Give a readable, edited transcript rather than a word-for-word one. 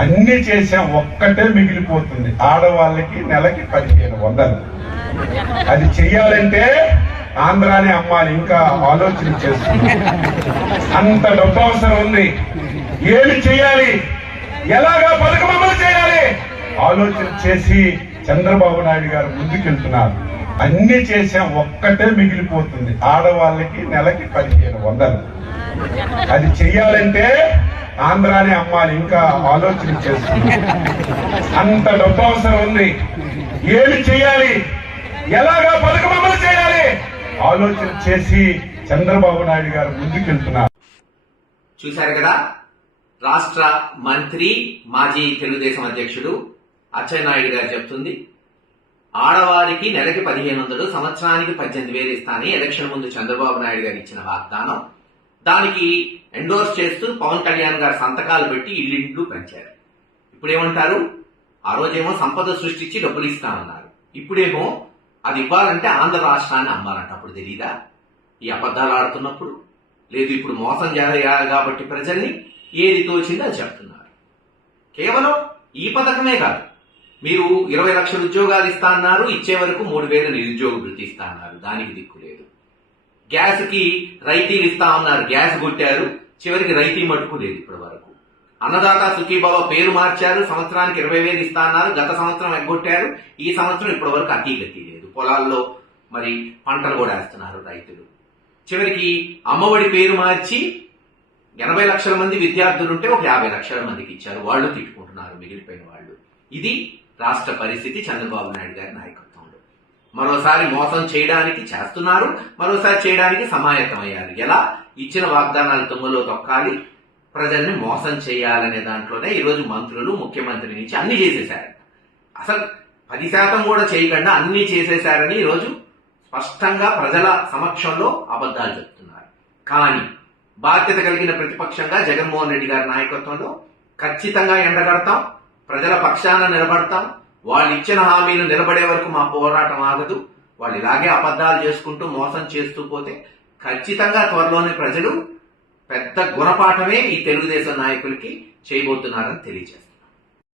అన్ని చేసాం, ఒక్కటే మిగిలిపోతుంది. ఆడవాళ్ళకి నెలకి 1500. అది చెయ్యాలంటే ఆంధ్రాని అమ్మాలి. ఇంకా ఆలోచన చేస్తుంది. అంత డబ్బు అవసరం ఉంది. ఏమి చేయాలి, ఎలాగా పథకం అమలు చేయాలి ఆలోచన చేసి చంద్రబాబు నాయుడు గారు ముందుకెళ్తున్నారు. అన్ని చేసాం, ఒక్కటే మిగిలిపోతుంది. ఆడవాళ్ళకి నెలకి 1500. అది చెయ్యాలంటే ఆంధ్రాని అమ్మాలి. ఇంకా ఆలోచన చేస్తుంది. అంత డబ్బు అవసరం ఉంది. ఏమి చేయాలి, ఎలాగా పథకం అమలు చేయాలి ఆలోచన చేసి చంద్రబాబు నాయుడు గారు ముందుకెళ్తున్నారు. చూశారు కదా, రాష్ట్ర మంత్రి మాజీ తెలుగుదేశం అధ్యక్షుడు అచ్చెన్నాయుడు గారు చెప్తుంది, ఆడవారికి నెలకి 1500, సంవత్సరానికి 18,000 ఇస్తానని ఎలక్షన్ ముందు చంద్రబాబు నాయుడు గారు ఇచ్చిన వాగ్దానం. దానికి ఎండోర్స్ చేస్తూ పవన్ కళ్యాణ్ గారు సంతకాలు పెట్టి ఇల్లు పెంచారు. ఇప్పుడేమంటారు, ఆ రోజేమో సంపద సృష్టించి డబ్బులు ఇస్తామన్నారు. ఇప్పుడేమో అది ఇవ్వాలంటే ఆంధ్ర రాష్ట్రాన్ని అమ్మాలంట. అప్పుడు తెలీదా ఈ అబద్ధాలు ఆడుతున్నప్పుడు? లేదు, ఇప్పుడు మోసం చేయాలి కాబట్టి ప్రజల్ని ఏది తోచిందో అది చెప్తున్నారు. కేవలం ఈ పథకమే కాదు, మీరు 20 లక్షల ఉద్యోగాలు ఇస్తా అన్నారు, ఇచ్చే వరకు 3,000 నిరుద్యోగ వృత్తి ఇస్తా అన్నారు, దానికి దిక్కు లేదు. గ్యాస్ కి రైతీలు ఇస్తా ఉన్నారు, గ్యాస్ కొట్టారు, చివరికి రైతీ మటుకు లేదు ఇప్పటి వరకు. అన్నదాత సుఖీభావ పేరు మార్చారు, సంవత్సరానికి 20,000 ఇస్తా అన్నారు, గత సంవత్సరం ఎగ్గొట్టారు, ఈ సంవత్సరం ఇప్పటి వరకు అతీ గతి లేదు. పొలాల్లో మరి పంటలు కూడా వేస్తున్నారు రైతులు. చివరికి అమ్మఒడి పేరు మార్చి 80 లక్షల మంది విద్యార్థులుంటే ఒక 50 లక్షల మందికి ఇచ్చారు, వాళ్ళు తిట్టుకుంటున్నారు మిగిలిపోయిన వాళ్ళు. ఇది రాష్ట్ర పరిస్థితి చంద్రబాబు నాయుడు గారి నాయకత్వంలో. మరోసారి మోసం చేయడానికి చేస్తున్నారు, మరోసారి చేయడానికి సమాయత్తమయ్యారు. ఎలా ఇచ్చిన వాగ్దానాలు తుమ్మలో తొక్కాలి, ప్రజల్ని మోసం చేయాలనే దాంట్లోనే ఈరోజు మంత్రులు, ముఖ్యమంత్రి నుంచి అన్ని చేసేశారు. అసలు 10% కూడా చేయకుండా అన్ని చేసేశారని ఈరోజు స్పష్టంగా ప్రజల సమక్షంలో అబద్ధాలు చెప్తున్నారు. కానీ బాధ్యత కలిగిన ప్రతిపక్షంగా జగన్మోహన్ రెడ్డి గారి నాయకత్వంలో ఖచ్చితంగా ఎండగడతాం, ప్రజల పక్షాన నిలబడతాం. వాళ్ళు ఇచ్చిన హామీలు నిలబడే వరకు మా పోరాటం ఆగదు. వాళ్ళు ఇలాగే అబద్ధాలు చేసుకుంటూ మోసం చేస్తూ పోతే ఖచ్చితంగా త్వరలోనే ప్రజలు పెద్ద గుణపాఠమే ఈ తెలుగుదేశం నాయకులకి చేయబోతున్నారని తెలియజేస్తారు.